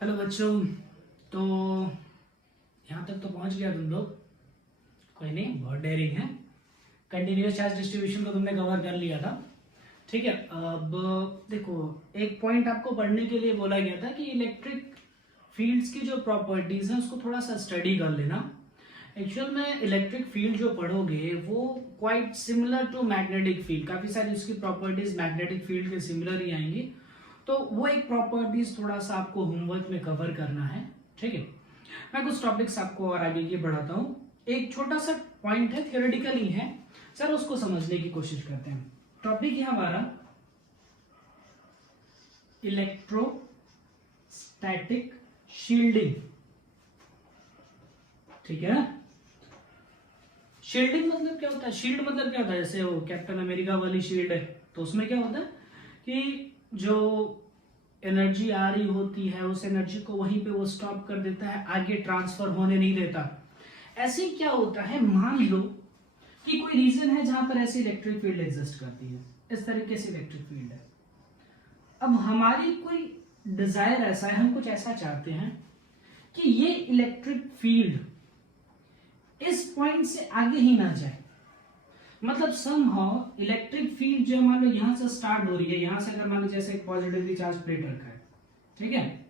Hello बच्चों। तो यहाँ तक तो पहुँच गया तुम लोग। कोई नहीं, बहुत डेयरिंग है। कंटिन्यूअस चार्ज डिस्ट्रीब्यूशन को तुमने कवर कर लिया था, ठीक है। अब देखो, एक पॉइंट आपको पढ़ने के लिए बोला गया था कि इलेक्ट्रिक फील्ड्स की जो प्रॉपर्टीज हैं उसको थोड़ा सा स्टडी कर लेना। एक्चुअल में इलेक्ट्रिक फील्ड जो पढ़ोगे वो quite similar to magnetic field, काफी सारी उसकी प्रॉपर्टीज मैग्नेटिक फील्ड के सिमिलर ही आएंगी। तो वो एक प्रॉपर्टीज थोड़ा सा आपको होमवर्क में कवर करना है, ठीक है। मैं कुछ टॉपिक्स आपको और आगे की बढ़ाता हूँ। एक छोटा सा पॉइंट है, थियोरेटिकल ही है, सर उसको समझने की कोशिश करते हैं। टॉपिक है हमारा इलेक्ट्रोस्टैटिक शील्डिंग, ठीक है ना। शील्डिंग मतलब क्या होता है? शील्ड मतलब क्या होता है? जैसे वो कैप्टन अमेरिका वाली शील्ड है, तो उसमें क्या होता है कि जो एनर्जी आ रही होती है उस एनर्जी को वहीं पे वो स्टॉप कर देता है, आगे ट्रांसफर होने नहीं देता। ऐसे ही क्या होता है, मान लो कि कोई रीजन है जहां पर ऐसी इलेक्ट्रिक फील्ड एग्जिस्ट करती है, इस तरीके से इलेक्ट्रिक फील्ड है। अब हमारी कोई डिजायर ऐसा है, हम कुछ ऐसा चाहते हैं कि ये इलेक्ट्रिक फील्ड इस पॉइंट से आगे ही ना जाए। मतलब समहाउ इलेक्ट्रिक फील्ड जो मान लो यहां से स्टार्ट हो रही है, यहां से अगर मान लो जैसे एक पॉजिटिवली चार्ज प्लेट रखा है, ठीक है,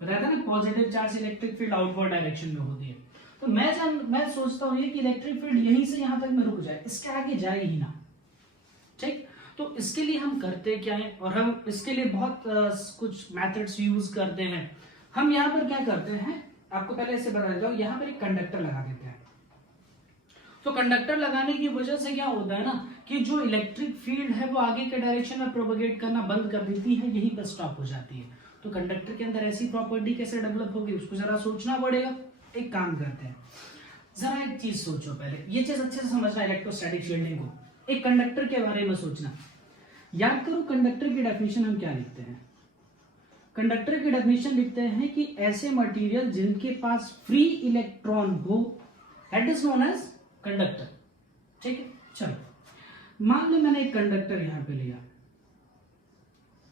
बताया था ना positive charge electric field outward direction में होती है। तो मैं सोचता हूं ये कि इलेक्ट्रिक फील्ड यहीं से यहां तक में रुक जाए, इसके आगे जाए ही ना, ठीक। तो इसके लिए हम करते क्या है, और हम इसके लिए बहुत कुछ मेथड्स यूज करते हैं। हम यहाँ पर क्या करते हैं, आपको पहले इससे बता देता हूं, यहाँ पर एक कंडक्टर लगा देते हैं। तो कंडक्टर लगाने की वजह से क्या होता है ना कि जो इलेक्ट्रिक फील्ड है वो आगे के डायरेक्शन में प्रोपगेट करना बंद कर देती है, यहीं पर स्टॉप हो जाती है। तो कंडक्टर के अंदर ऐसी प्रॉपर्टी कैसे डेवलप होगी उसको जरा सोचना पड़ेगा। एक काम करते हैं, जरा एक चीज सोचो पहले, ये चीज अच्छे से समझना इलेक्ट्रोस्टैटिक शील्डिंग को। एक कंडक्टर के बारे में सोचना। याद करो कंडक्टर की डेफिनेशन हम क्या लिखते हैं। कंडक्टर की डेफिनेशन लिखते हैं कि ऐसे मटेरियल जिनके पास फ्री इलेक्ट्रॉन हो, that is known as conductor, ठीक है। चलो मान लो मैंने एक कंडक्टर यहां पे लिया,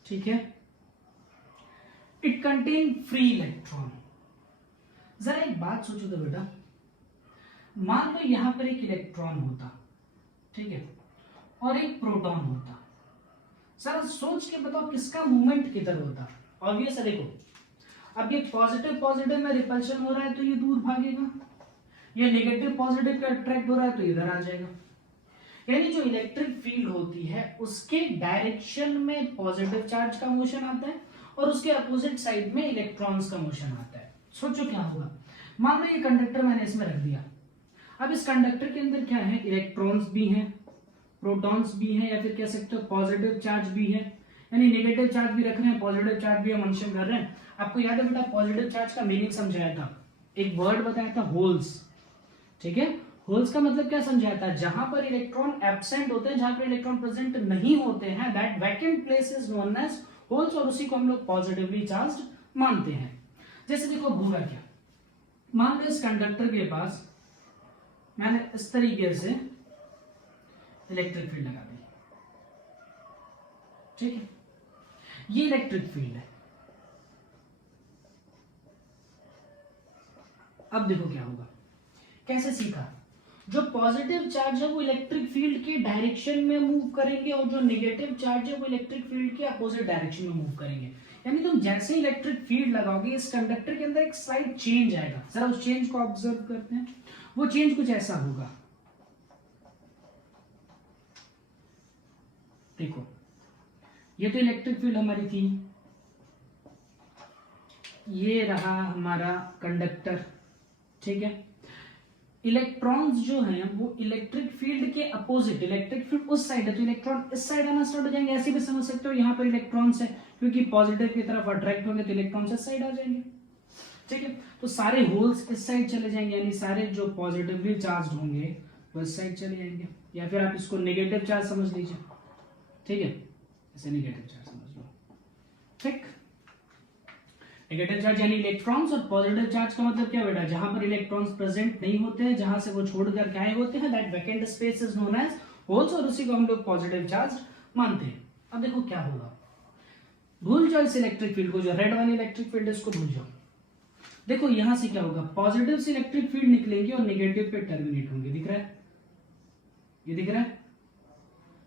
ठीक है, इट कंटेन फ्री इलेक्ट्रॉन। जरा एक बात सोचो तो बेटा, मान लो यहां पर एक इलेक्ट्रॉन होता, ठीक है, और एक प्रोटॉन होता। सर सोच के बताओ किसका मूवमेंट किधर होता? ऑब्वियस है, देखो अब ये पॉजिटिव पॉजिटिव में रिपल्शन हो रहा है तो ये दूर भागेगा, ये नेगेटिव पॉजिटिव का अट्रैक्ट हो रहा है तो इधर आ जाएगा। यानी जो इलेक्ट्रिक फील्ड होती है उसके डायरेक्शन में पॉजिटिव चार्ज का मोशन आता है और उसके अपोजिट साइड में इलेक्ट्रॉन्स का मोशन आता है। सोचो क्या होगा। मान लो ये कंडक्टर मैंने इसमें रख दिया, अब इस कंडक्टर के अंदर क्या है, इलेक्ट्रॉन्स भी हैं, प्रोटॉन्स भी हैं, या फिर कह सकते हो पॉजिटिव चार्ज भी है, यानी नेगेटिव चार्ज भी रख रहे हैं, पॉजिटिव चार्ज भी हम मेंशन कर रहे हैं। आपको याद है बेटा पॉजिटिव चार्ज का मीनिंग समझाया था, एक वर्ड बताया था होल्स, ठीक है। होल्स का मतलब क्या समझाया था, जहां पर इलेक्ट्रॉन एब्सेंट होते हैं, जहां पर इलेक्ट्रॉन प्रेजेंट नहीं होते हैं, that vacant place is known as holes, और उसी को हम लोग पॉजिटिवली चार्ज्ड मानते हैं। जैसे देखो होगा क्या, मान लो इस कंडक्टर के पास मैंने इस तरीके से इलेक्ट्रिक फील्ड लगा दी, ठीक है, ये इलेक्ट्रिक फील्ड है। अब देखो क्या होगा, कैसे सीखा, जो पॉजिटिव चार्ज है वो इलेक्ट्रिक फील्ड के डायरेक्शन में मूव करेंगे और जो नेगेटिव चार्ज है वो इलेक्ट्रिक फील्ड के अपोजिट डायरेक्शन में मूव करेंगे। यानी तुम जैसे इलेक्ट्रिक फील्ड लगाओगे इस कंडक्टर के अंदर एक स्लाइट चेंज आएगा। जरा उस चेंज को ऑब्जर्व करते हैं। वो चेंज कुछ ऐसा होगा, देखो ये तो इलेक्ट्रिक फील्ड हमारी थी, ये रहा हमारा कंडक्टर, ठीक है। इलेक्ट्रॉन्स जो हैं वो इलेक्ट्रिक फील्ड के अपोजिट, इलेक्ट्रिक फील्ड उस साइड है तो इलेक्ट्रॉन इस साइड आना स्टार्ट हो जाएंगे। ऐसे भी समझ सकते हो यहाँ पर इलेक्ट्रॉन्स है, क्योंकि पॉजिटिव की तरफ अट्रैक्ट होंगे तो इलेक्ट्रॉन्स इस साइड आ जाएंगे, ठीक है। तो सारे होल्स इस साइड चले जाएंगे, यानी सारे जो पॉजिटिवली चार्ज होंगे वो इस साइड चले जाएंगे, या फिर आप इसको नेगेटिव चार्ज समझ लीजिए, ठीक है, ऐसे नेगेटिव चार्ज समझ लो, ठीक। नेगेटिव चार्ज यानी इलेक्ट्रॉन्स, और पॉजिटिव चार्ज का मतलब क्या बेटा, जहां पर इलेक्ट्रॉन्स प्रेजेंट नहीं होते हैं, जहां से वो छोड़कर गायब होते हैं, that vacant space is known as holes, और उसी को हम लोग पॉजिटिव चार्ज मानते हैं। अब देखो क्या होगा, भूल जाओ इस इलेक्ट्रिक फील्ड को, जो रेड वाली इलेक्ट्रिक फील्ड है इसको भूल जाओ। देखो यहां से क्या होगा, पॉजिटिव से इलेक्ट्रिक फील्ड निकलेंगे और नेगेटिव पे टर्मिनेट होंगे। दिख रहा है, ये दिख रहा है,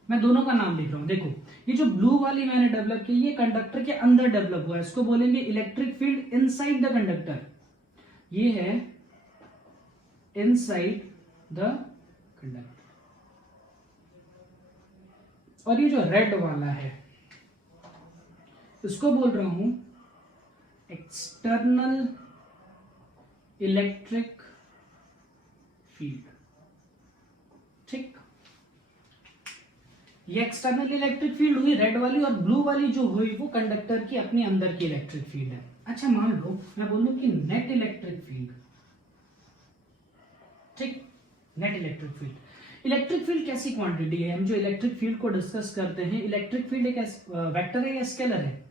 मैं दोनों का नाम लिख रहा हूं। देखो ये जो ब्लू वाली मैंने डेवलप की, ये कंडक्टर के अंदर डेवलप हुआ है, इसको बोलेंगे electric field inside the conductor. ये है इनसाइड द कंडक्टर। और ये जो रेड वाला है इसको बोल रहा हूं एक्सटर्नल इलेक्ट्रिक फील्ड। ठीक, ये एक्सटर्नल इलेक्ट्रिक फील्ड हुई रेड वाली, और ब्लू वाली जो हुई वो कंडक्टर की अपने अंदर की इलेक्ट्रिक फील्ड है। अच्छा मान लो मैं बोलूं कि नेट इलेक्ट्रिक फील्ड, ठीक, net electric field. Electric field कैसी क्वांटिटी है? हम जो इलेक्ट्रिक फील्ड को डिस्कस करते हैं, इलेक्ट्रिक फील्ड एक वेक्टर है या स्केलर है?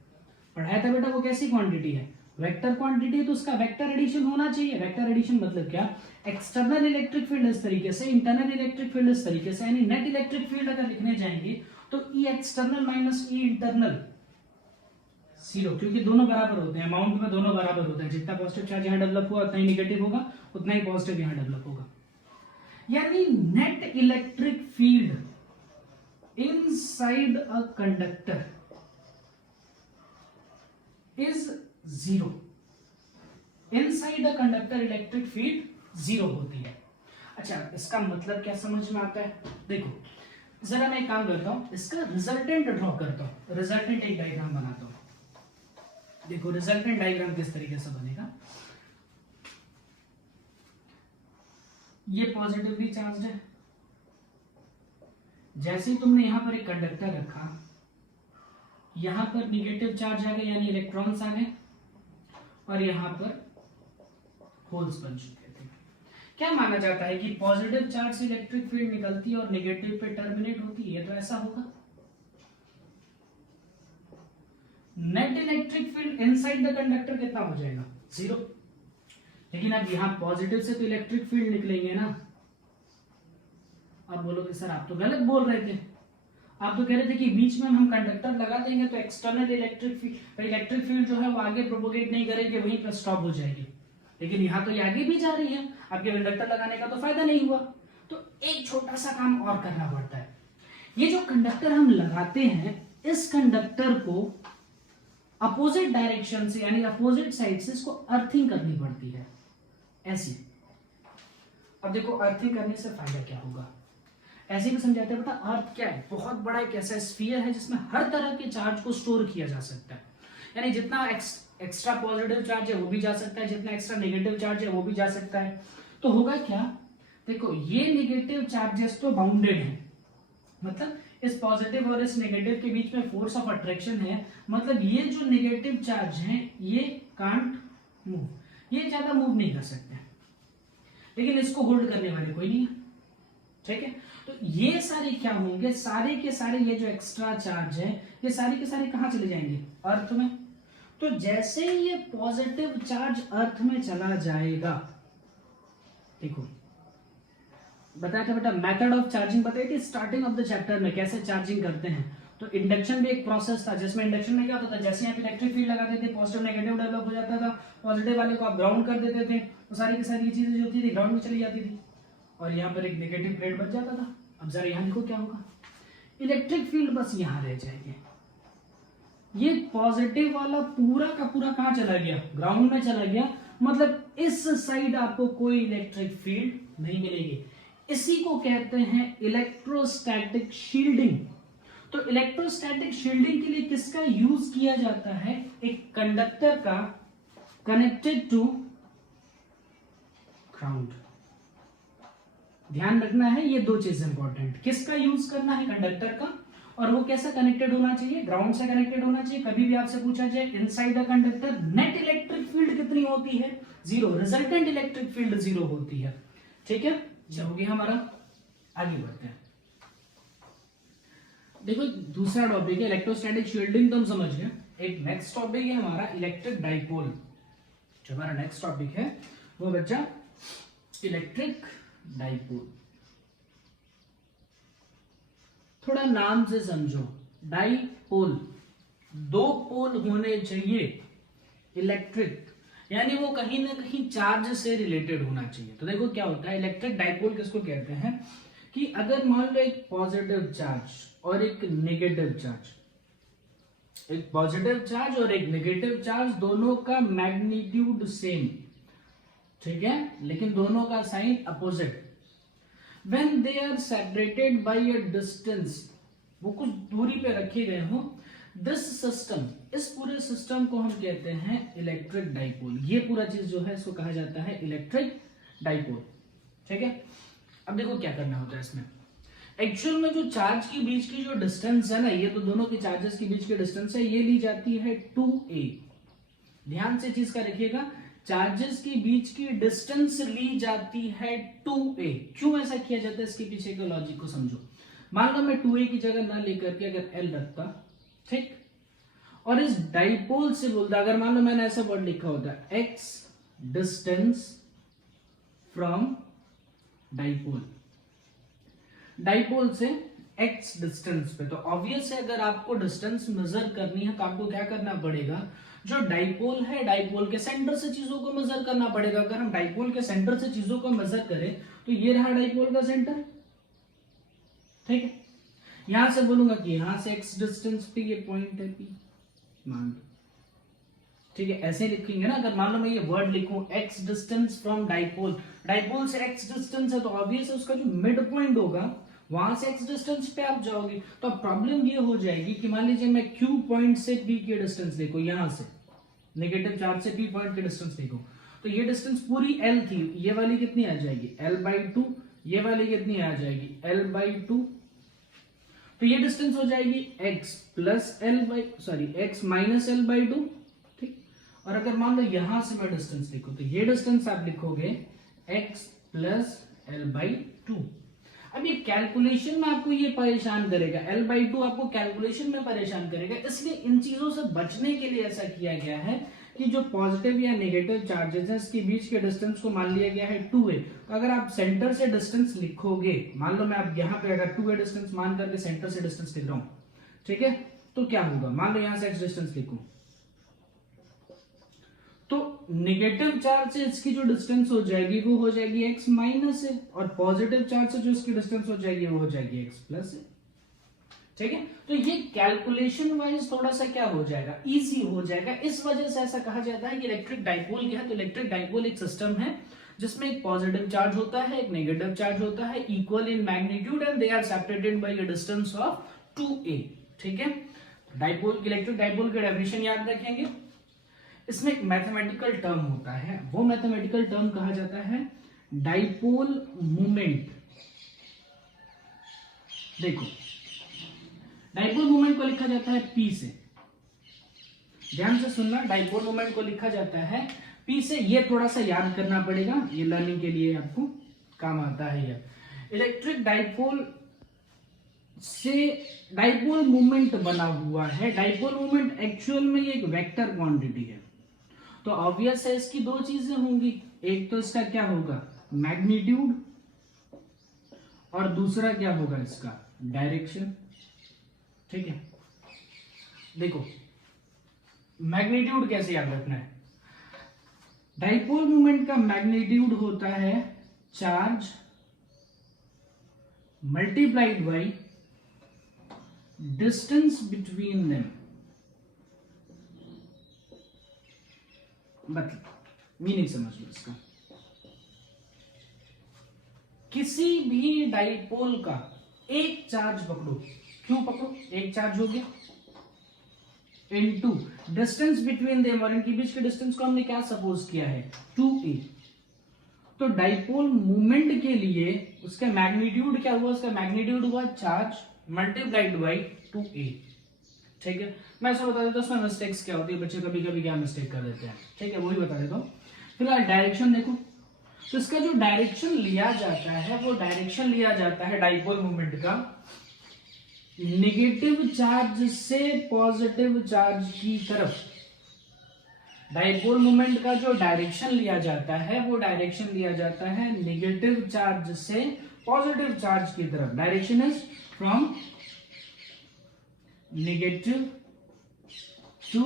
पढ़ाया था बेटा, वो कैसी क्वांटिटी है? वेक्टर क्वांटिटी है, तो उसका वेक्टर एडिशन होना चाहिए। वेक्टर एडिशन मतलब क्या? एक्सटर्नल इलेक्ट्रिक फील्ड इस तरीके से, इंटरनल इलेक्ट्रिक फील्ड इस तरीके से, यानी नेट इलेक्ट्रिक फील्ड अगर लिखने जाएंगे तो ई एक्सटर्नल माइनस ई इंटरनल 0, क्योंकि दोनों बराबर होते हैं, अमाउंट में दोनों बराबर होते हैं। जितना पॉजिटिव चार्ज यहां डेवलप हुआ उतना ही निगेटिव होगा, उतना ही पॉजिटिव यहां डेवलप होगा। यानी net electric field inside a conductor is 0। Inside a conductor electric field 0 होती है। अच्छा इसका मतलब क्या समझ में आता है? देखो जरा मैं एक काम करता हूं, इसका रिजल्टेंट ड्रॉ करता हूं, रिजल्टेंट एक डायग्राम बनाता हूं। देखो रिजल्टेंट डायग्राम किस तरीके से बनेगा। ये पॉजिटिवली चार्ज है, जैसे ही तुमने यहां पर एक कंडक्टर रखा, यहां पर निगेटिव चार्ज आ गए यानी इलेक्ट्रॉन्स आ गए, और यहां पर होल्स बन चुके थे। क्या माना जाता है कि पॉजिटिव चार्ज से इलेक्ट्रिक फील्ड निकलती है और नेगेटिव पे टर्मिनेट होती है, तो ऐसा होगा। Net electric field inside the conductor कितना हो जाएगा? 0। लेकिन अब यहां पॉजिटिव से तो इलेक्ट्रिक फील्ड निकलेंगे ना। अब बोलोगे सर आप तो गलत बोल रहे थे, आप तो कह रहे थे कि बीच में हम कंडक्टर लगा देंगे तो एक्सटर्नल इलेक्ट्रिक फील्ड जो है वो आगे प्रोपोगेट नहीं करेगी, वहीं पर स्टॉप हो जाएगी। लेकिन यहां तो ये आगे भी जा रही है, आपके कंडक्टर लगाने का तो फायदा नहीं हुआ। तो एक छोटा सा काम और करना पड़ता है। ये जो कंडक्टर हम लगाते हैं, इस कंडक्टर को अपोजिट डायरेक्शन से यानी अपोजिट साइड से इसको अर्थिंग करनी पड़ती है, ऐसी। अब देखो अर्थिंग करने से फायदा क्या होगा, ऐसे भी समझाते हैं बेटा। अर्थ क्या है? बहुत बड़ा एक ऐसा स्फीयर है जिसमें हर तरह के चार्ज को स्टोर किया जा सकता है। यानी जितना एक्स्ट्रा पॉजिटिव चार्ज है वो भी जा सकता है, जितना एक्स्ट्रा नेगेटिव चार्ज है वो भी जा सकता है। तो होगा क्या, देखो ये नेगेटिव चार्जेस तो बाउंडेड है, मतलब इस पॉजिटिव और इस नेगेटिव के बीच में फोर्स ऑफ अट्रैक्शन है, मतलब ये जो नेगेटिव चार्ज है ये कांट मूव, ये ज्यादा मूव नहीं कर सकते, लेकिन इसको होल्ड करने वाले कोई नहीं है। ठीक है, तो ये सारे क्या होंगे, सारे के सारे ये जो एक्स्ट्रा चार्ज है ये सारे के सारे कहां चले जाएंगे? अर्थ में। तो जैसे ये पॉजिटिव चार्ज अर्थ में चला जाएगा, देखो बताया था बेटा, मेथड ऑफ चार्जिंग बताई थी स्टार्टिंग ऑफ द चैप्टर में, कैसे चार्जिंग करते हैं। तो इंडक्शन भी एक प्रोसेस था, जिसमें इंडक्शन में क्या होता था, जैसे आप इलेक्ट्रिक फील्ड लगाते थे पॉजिटिव नेगेटिव डेवलप हो जाता था, पॉजिटिव वाले को आप ग्राउंड कर देते थे, तो सारी की सारी चीजें जो होती थी ग्राउंड में चली जाती थी, और यहाँ पर एक नेगेटिव प्लेट बच जाता था। अब जरा यहाँ देखो क्या होगा, इलेक्ट्रिक फील्ड बस यहाँ रह जाएंगे। ये पॉजिटिव वाला पूरा का पूरा कहाँ चला गया? ग्राउंड में चला गया, मतलब इस साइड आपको कोई इलेक्ट्रिक फील्ड नहीं मिलेगी। इसी को कहते हैं इलेक्ट्रोस्टैटिक शील्डिंग। तो इलेक्ट्रोस्टैटिक शील्डिंग के लिए किसका यूज किया जाता है? एक कंडक्टर का कनेक्टेड टू ग्राउंड। ध्यान रखना है ये दो चीज इंपॉर्टेंट, किसका यूज करना है? कंडक्टर का, और वो कैसा कनेक्टेड होना चाहिए? ग्राउंड से कनेक्टेड होना चाहिए। कभी भी आपसे पूछा जाए inside the conductor net electric field कितनी होती है? 0। रिजल्टेंट इलेक्ट्रिक फील्ड 0 होती है। ठीक है, चलोगे हमारा, आगे बढ़ते हैं। देखो दूसरा टॉपिक है इलेक्ट्रोस्टैटिक शील्डिंग, तो हम समझ गए। एक नेक्स्ट टॉपिक है हमारा इलेक्ट्रिक डाइपोल। जो हमारा नेक्स्ट टॉपिक है वो बच्चा इलेक्ट्रिक डाइपोल। थोड़ा नाम से समझो, डाइपोल दो पोल होने चाहिए इलेक्ट्रिक, यानी वो कहीं ना कहीं चार्ज से रिलेटेड होना चाहिए। तो देखो क्या होता है, इलेक्ट्रिक डाइपोल किसको कहते हैं कि अगर मान लो एक पॉजिटिव चार्ज और एक नेगेटिव चार्ज, एक पॉजिटिव चार्ज और एक नेगेटिव चार्ज, दोनों का मैग्नीट्यूड सेम, ठीक है, लेकिन दोनों का sign opposite, when they are separated by a distance, वो कुछ दूरी पे रखे गए हो, दिस सिस्टम, इस पूरे सिस्टम को हम कहते हैं इलेक्ट्रिक डाइपोल। ये पूरा चीज जो है इसको कहा जाता है इलेक्ट्रिक डाइपोल, ठीक है। अब देखो क्या करना होता है इसमें, एक्चुअल में जो चार्ज के बीच की जो डिस्टेंस है ना, ये तो दोनों के चार्जेस के बीच की डिस्टेंस है, ये ली जाती है 2a। ध्यान से चीज का रखिएगा, चार्जेस के बीच की डिस्टेंस ली जाती है 2a। क्यों ऐसा किया जाता है, इसके पीछे के लॉजिक को समझो। मान लो मैं 2a की जगह ना लेकर के अगर l रखता, ठीक, और इस डाइपोल से बोलता, अगर मान लो मैंने ऐसा वर्ड लिखा होता है x distance from dipole, dipole से x डिस्टेंस पे, तो ऑब्वियस है अगर आपको डिस्टेंस मेजर करनी है तो आपको क्या करना पड़ेगा, जो डाइपोल है डाइपोल के सेंटर से चीजों को मेजर करना पड़ेगा। अगर हम डाइपोल के सेंटर से चीजों को मेजर करें तो ये रहा डाइपोल का सेंटर, ठीक है। यहां से बोलूंगा कि यहां से x डिस्टेंस पे ये पॉइंट है P, मान लो, ठीक है, ऐसे लिखेंगे ना। अगर मान लो मैं ये वर्ड लिखूं x distance from dipole, dipole से x डिस्टेंस है तो ऑब्वियस है उसका जो मिड पॉइंट होगा वहां से x डिस्टेंस पे आप जाओगे। तो अब प्रॉब्लम ये हो जाएगी कि मान लीजिए मैं Q पॉइंट से P की डिस्टेंस देखो, यहां से नेगेटिव चार्ज से P पॉइंट की डिस्टेंस देखो, तो ये डिस्टेंस पूरी L थी, ये वाली कितनी आ जाएगी L/2, ये वाली कितनी आ जाएगी L/2, तो ये डिस्टेंस हो जाएगी x माइनस L/2, ठीक। और अगर मान लो यहां से मैं डिस्टेंस लिखूं तो ये डिस्टेंस आप लिखोगे x प्लस L/2। अब ये कैलकुलेशन में आपको ये परेशान करेगा, L/2 आपको कैलकुलेशन में परेशान करेगा, इसलिए इन चीजों से बचने के लिए ऐसा किया गया है कि जो पॉजिटिव या नेगेटिव चार्जेस हैं इसके बीच के डिस्टेंस को मान लिया गया है 2a। तो अगर आप सेंटर से डिस्टेंस लिखोगे, मान लो मैं अब यहाँ पे अगर 2a डिस्टेंस मान करके सेंटर से डिस्टेंस लिख रहा हूं, ठीक है, तो क्या होगा, मान लो यहां से x डिस्टेंस लिखूं, तो नेगेटिव चार्ज से इसकी जो डिस्टेंस हो जाएगी वो हो जाएगी x माइनस है, और पॉजिटिव चार्ज से जो इसकी डिस्टेंस हो जाएगी वो हो जाएगी x प्लस है, ठीक है। तो ये कैलकुलेशन वाइज थोड़ा सा क्या हो जाएगा, इजी हो जाएगा। इस वजह से ऐसा कहा जाता है कि इलेक्ट्रिक डाइपोल क्या है, तो इलेक्ट्रिक डाइपोल एक सिस्टम है जिसमें एक पॉजिटिव चार्ज होता है, एक नेगेटिव चार्ज होता है, equal in magnitude and they are separated by a distance of 2a, ठीक है। डाइपोल, इलेक्ट्रिक डाइपोल की डेफिनेशन याद रखेंगे। इसमें एक मैथमेटिकल टर्म होता है, वो मैथमेटिकल टर्म कहा जाता है डाइपोल मोमेंट। देखो डाइपोल मोमेंट को लिखा जाता है P से, ध्यान से सुनना, डाइपोल मोमेंट को लिखा जाता है P से। ये थोड़ा सा याद करना पड़ेगा, ये लर्निंग के लिए आपको काम आता है। ये इलेक्ट्रिक डाइपोल से डाइपोल मोमेंट बना हुआ है। डाइपोल मोमेंट एक्चुअल में ये एक वेक्टर क्वांटिटी है, तो ऑब्वियस है इसकी दो चीजें होंगी, एक तो इसका क्या होगा मैग्नीट्यूड, और दूसरा क्या होगा इसका डायरेक्शन, ठीक है। देखो मैग्नीट्यूड कैसे याद रखना है, डाइपोल मोमेंट का मैग्नीट्यूड होता है charge multiplied by distance between them. मतलब मीनिंग समझ लो इसका, किसी भी डाइपोल का एक चार्ज पकड़ो, क्यों पकड़ो, एक चार्ज हो गया इनटू डिस्टेंस बिटवीन देम, और इनके बीच के डिस्टेंस को हमने क्या सपोज किया है 2a। तो डाइपोल मूवमेंट के लिए उसका मैग्नीट्यूड क्या हुआ, उसका मैग्नीट्यूड हुआ चार्ज मल्टीप्लाइड बाय 2a, ठीक है। मैं ऐसा बता देता हूं उसमें मिस्टेक्स क्या होती है, बच्चे कभी कभी क्या मिस्टेक कर देते हैं, ठीक है, वही बता देता हूं। फिलहाल डायरेक्शन देखो, तो इसका जो डायरेक्शन लिया जाता है वो डायरेक्शन लिया जाता है डाइपोल मूवमेंट का नेगेटिव चार्ज से पॉजिटिव चार्ज की तरफ। डाइपोल मूवमेंट का जो डायरेक्शन लिया जाता है वो डायरेक्शन लिया जाता है नेगेटिव चार्ज से पॉजिटिव चार्ज की तरफ। Direction is from negative to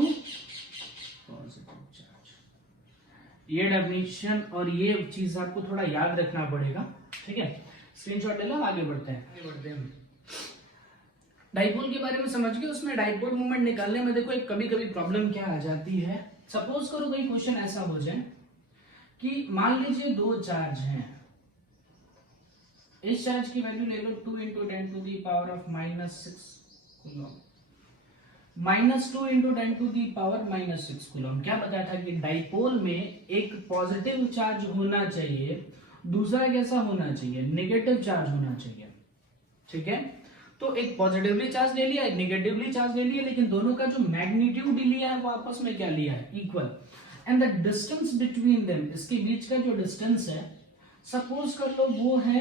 positive charge. ये डेफिनेशन और ये चीज आपको थोड़ा याद रखना पड़ेगा, ठीक है। स्क्रीनशॉट ले लो, आगे बढ़ते हैं। डाइपोल के बारे में समझ गए। उसमें डाइपोल मोमेंट निकालने में देखो एक कभी कभी प्रॉब्लम क्या आ जाती है। सपोज करो कोई क्वेश्चन ऐसा हो जाए कि मान लीजिए दो चार्ज हैं, इस चार्ज की वैल्यू ले लो 2 × 10⁻⁻6 कूलम, -2 × 10⁻⁻6 कूलम। क्या बताया था कि डाइपोल में एक पॉजिटिव चार्ज होना चाहिए, दूसरा कैसा होना चाहिए, नेगेटिव चार्ज होना चाहिए, ठीक है। तो एक पॉजिटिवली चार्ज ले लिया, एक नेगेटिवली चार्ज ले लिया, लेकिन दोनों का जो मैग्नीट्यूड लिया है वो आपस में क्या लिया है, equal. And the distance between them, इसके बीच का जो डिस्टेंस है सपोज कर लो वो है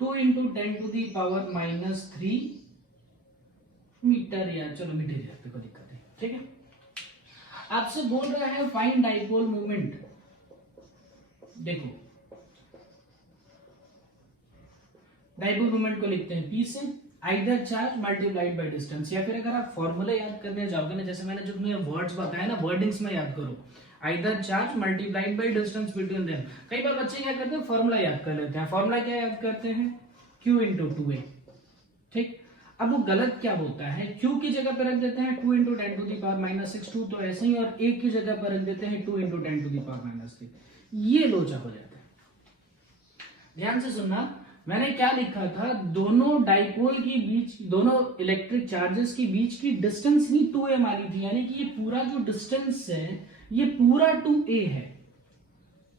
2 × 10⁻³ मीटर, या चलो मीटर ही रखते, कोई दिक्कत नहीं, ठीक है। आपसे बोल रहा है फाइंड डाइपोल मोमेंट। देखो डाइपोल मोमेंट को लिखते हैं P से either charge multiplied by distance, या फिर अगर आप फॉर्मूला याद करने जाओगे ना, जैसे मैंने जो तुम्हें वर्ड्स बताया ना, वर्डिंग्स में याद करो, either charge multiplied by distance between them. कई बार बच्चे क्या करते हैं, फॉर्मूला याद कर लेते हैं। फॉर्मूला क्या याद करते हैं, Q × 2a, ठीक। अब वो गलत क्या होता है, Q की जगह पर रख देते हैं 2 × 10⁻⁻6 2, तो ऐसे ही, और A की जगह पर रख देते हैं 2 × 10⁻⁻3। ये लोचा हो जाता है। ध्यान से सुनना, मैंने क्या लिखा था, दोनों डाइपोल के बीच, दोनों इलेक्ट्रिक चार्जेस के बीच की डिस्टेंस ही 2a मानी थी, यानी कि ये पूरा जो डिस्टेंस है ये पूरा 2a है।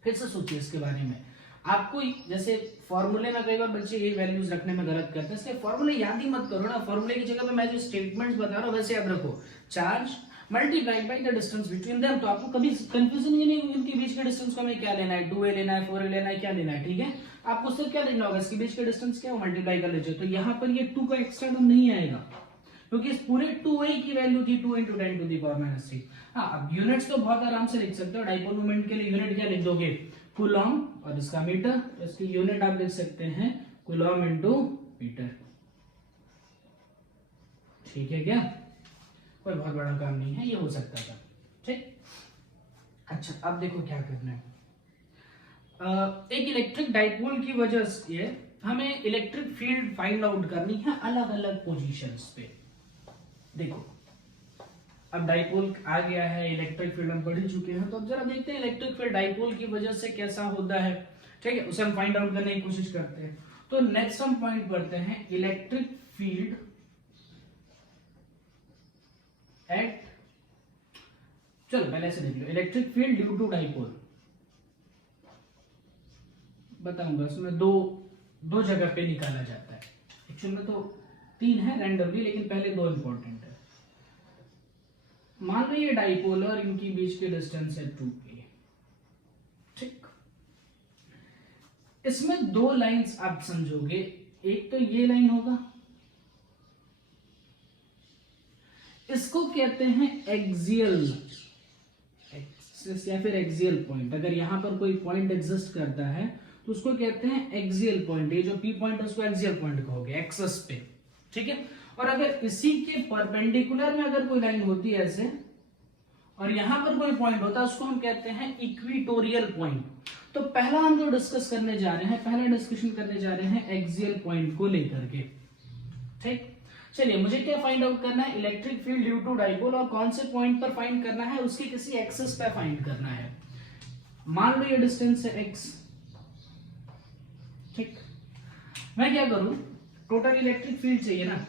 फिर से सोचिए इसके बारे में। आपको जैसे फॉर्मूले में कई बार बच्चे ये वैल्यूज रखने में गलत करते हैं, इसलिए फॉर्मूले याद ही मत करो ना, फॉर्मूले की जगह पे मैं जो स्टेटमेंट्स बता रहा हूँ वैसे याद रखो, charge multiplied by the distance between them. तो आपको कभी कंफ्यूजन ही नहीं होगी इनके बीच के डिस्टेंस को हमें क्या लेना है, 2a लेना है, 4a लेना है, क्या लेना है, ठीक है। आपको सिर्फ क्या लेना होगा, इसके बीच का डिस्टेंस क्या है मल्टीप्लाई कर लीजिए। तो यहाँ पर ये 2 का एक्स्ट्रा टर्म नहीं आएगा, क्योंकि इस पूरे 2a की वैल्यू थी 2 × 10⁻⁻3। हाँ, अब यूनिट्स तो बहुत आराम से लिख सकते हो। डाइपोल मोमेंट के लिए यूनिट क्या लिख दोगे, कूलम, और इसका मीटर, इसकी यूनिट आप लिख सकते हैं कूलम × मीटर, ठीक है। क्या कोई बहुत बड़ा काम नहीं है, ये हो सकता था, ठीक। अच्छा, अब देखो क्या करना है। एक इलेक्ट्रिक डाइपोल की वजह से हमें इलेक्ट्रिक फील्ड फाइंड आउट करनी है अलग अलग पोजीशंस पे। देखो अब डाइपोल आ गया है, इलेक्ट्रिक फील्ड हम पढ़ चुके हैं, तो अब जरा देखते हैं इलेक्ट्रिक फील्ड डाइपोल की वजह से कैसा होता है, ठीक है। उसे हम फाइंड आउट करने की कोशिश करते हैं। तो नेक्स्ट हम पॉइंट पढ़ते हैं, इलेक्ट्रिक फील्ड एट, चलो पहले से देख लो, electric field due to dipole बताऊंगा। इसमें दो जगह पे निकाला जाता है, एक्चुअल में तो 3 है रैंडमली, लेकिन पहले 2 इंपॉर्टेंट है। मान लो ये डाइपोल और इनकी बीच के डिस्टेंस है 2a, ठीक। इसमें 2 लाइंस आप समझोगे, एक तो ये लाइन होगा, इसको कहते हैं एक्सियल एक्सिस या फिर एक्सियल पॉइंट। अगर यहां पर कोई पॉइंट एग्जिस्ट करता है तो उसको कहते हैं एक्सियल पॉइंट। ये जो P पॉइंट है उसको एक्सियल पॉइंट कहोगे, एक्सिस पे, ठीक है। और अगर इसी के परपेंडिकुलर में अगर कोई लाइन होती है ऐसे, और यहां पर कोई पॉइंट होता है, उसको हम कहते हैं इक्वेटोरियल पॉइंट। तो पहला हम जो डिस्कस करने जा रहे हैं, पहला डिस्कशन करने जा रहे हैं एक्सियल पॉइंट को लेकर के, ठीक। चलिए, मुझे क्या फाइंड आउट करना है, electric field due to dipole, और कौन से पॉइंट पर फाइंड करना है, उसकी किसी एक्सिस पे फाइंड करना है। मान लो ये डिस्टेंस है x, ठीक। मैं क्या करूं, टोटल इलेक्ट्रिक फील्ड चाहिए ना,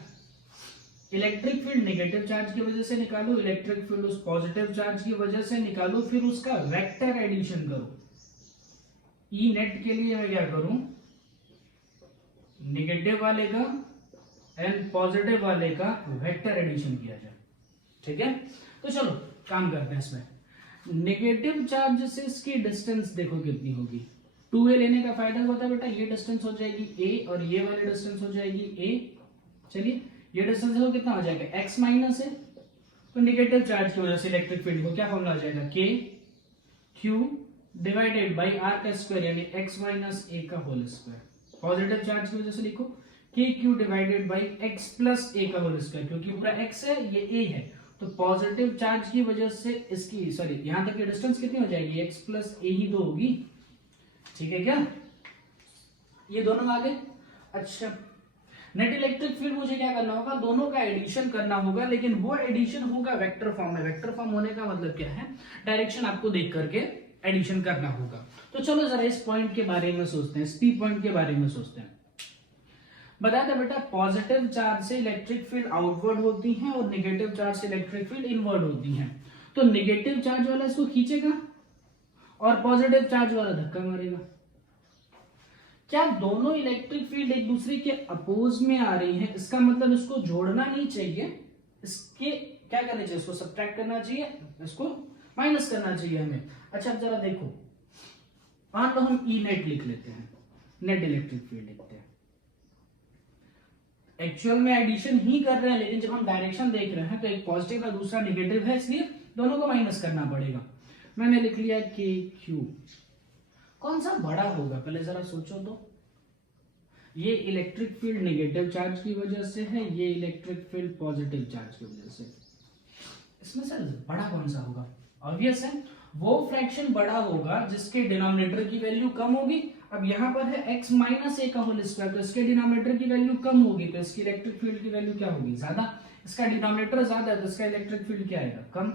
इलेक्ट्रिक फील्ड नेगेटिव चार्ज की वजह से निकालो, इलेक्ट्रिक फील्ड उस पॉजिटिव चार्ज की वजह से निकालो, फिर उसका वेक्टर एडिशन करो। ई नेट के लिए मैं क्या करूं, नेगेटिव वाले का एंड पॉजिटिव वाले का वेक्टर एडिशन किया जाए, ठीक है। तो चलो काम करते हैं इसमें। नेगेटिव चार्ज से इसकी डिस्टेंस देखो कितनी होगी, 2a लेने का फायदा होता है बेटा, ये डिस्टेंस हो जाएगी a और ये वाली डिस्टेंस हो जाएगी a। चलिए, ये डिस्टेंस देखो कितना हो जाएगा, x माइनस है, तो नेगेटिव चार्ज की वजह से इलेक्ट्रिक फील्ड को क्या फॉर्मूला आ जाएगा, k q divided by r का स्क्वायर, यानी x माइनस a का होल स्क्वायर। पॉजिटिव चार्ज की वजह से लिखो k q divided by x plus a का होल स्क्वायर, क्योंकि पूरा x है, ये a है, तो पॉजिटिव चार्ज की वजह से इसकी सॉरी यहां तक की डिस्टेंस कितनी हो जाएगी, x प्लस ए ही तो होगी, ठीक है क्या, ये दोनों आ गए। अच्छा नेट इलेक्ट्रिक फील्ड मुझे क्या करना होगा, दोनों का एडिशन करना होगा, लेकिन वो एडिशन होगा वेक्टर फॉर्म में। वेक्टर फॉर्म होने का मतलब क्या है, डायरेक्शन आपको देख करके एडिशन करना होगा। तो चलो जरा इस पॉइंट के बारे में सोचते हैं, इस पी पॉइंट के बारे में सोचते हैं। बताया था बेटा पॉजिटिव चार्ज से इलेक्ट्रिक फील्ड आउटवर्ड होती है और नेगेटिव चार्ज से इलेक्ट्रिक फील्ड इनवर्ड होती है। तो नेगेटिव चार्ज वाला इसको खींचेगा और पॉजिटिव चार्ज वाला धक्का मारेगा। क्या दोनों इलेक्ट्रिक फील्ड एक दूसरे के अपोज में आ रही है, इसका मतलब इसको जोड़ना नहीं चाहिए, इसके क्या करना चाहिए, इसको सब्ट्रैक्ट करना चाहिए, इसको माइनस करना चाहिए हमें। अच्छा अब जरा देखो, मान लो हम ई नेट लिख लेते हैं, नेट इलेक्ट्रिक फील्ड लिखते हैं। एक्चुअल में एडिशन ही कर रहे हैं, लेकिन जब हम डायरेक्शन देख रहे हैं तो एक पॉजिटिव है दूसरा नेगेटिव है, इसलिए दोनों को माइनस करना पड़ेगा। मैंने लिख लिया के क्यू। कौन सा बड़ा होगा पहले जरा सोचो तो। ये इलेक्ट्रिक फील्ड नेगेटिव चार्ज की वजह से है, ये इलेक्ट्रिक फील्ड पॉजिटिव चार्ज की वजह से। इसमें सर बड़ा कौन सा होगा, ऑब्वियस है वो फ्रैक्शन बड़ा होगा जिसके डिनोमिनेटर की वैल्यू कम होगी। अब यहाँ पर है x माइनस ए का होल स्क्वायर, तो इसके डिनोमिनेटर की वैल्यू कम होगी तो इसकी इलेक्ट्रिक फील्ड की वैल्यू क्या होगी, ज्यादा। इसका डिनोमिनेटर ज्यादा है तो इसका इलेक्ट्रिक फील्ड क्या आएगा, कम।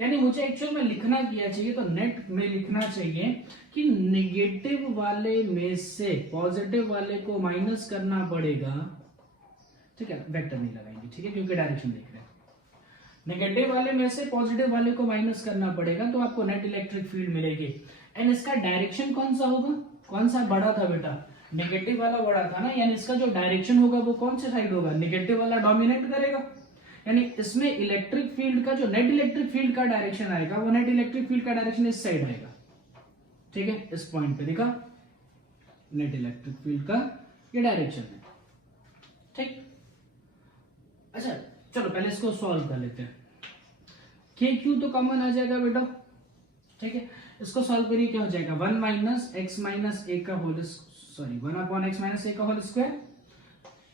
यानी मुझे एक्चुअल में लिखना किया चाहिए, तो नेट में लिखना चाहिए कि नेगेटिव वाले में से पॉजिटिव वाले को माइनस करना पड़ेगा, ठीक है, वेक्टर नहीं लगाएंगे, ठीक है, क्योंकि डायरेक्शन देख रहे हैं। नेगेटिव वाले में से पॉजिटिव वाले को माइनस करना पड़ेगा तो आपको नेट इलेक्ट्रिक फील्ड मिलेगी। एंड इसका डायरेक्शन कौन सा होगा, कौन सा बड़ा था बेटा, नेगेटिव वाला बड़ा था ना, यानी इसका जो डायरेक्शन होगा वो कौन से साइड होगा, नेगेटिव वाला डोमिनेट करेगा। यानी इसमें इलेक्ट्रिक फील्ड का जो नेट इलेक्ट्रिक फील्ड का डायरेक्शन आएगा वो नेट इलेक्ट्रिक फील्ड का डायरेक्शन इस साइड आएगा, ठीक है, इस पॉइंट पे देखा, नेट इलेक्ट्रिक फील्ड का ये डायरेक्शन है, ठीक। अच्छा चलो पहले इसको सॉल्व कर लेते हैं। के क्यू तो कॉमन आ जाएगा बेटा, ठीक है, इसको सॉल्व करिए, क्या हो जाएगा, 1 माइनस एक्स माइनस ए का whole sorry 1 upon x minus a का होल स्क्वायर,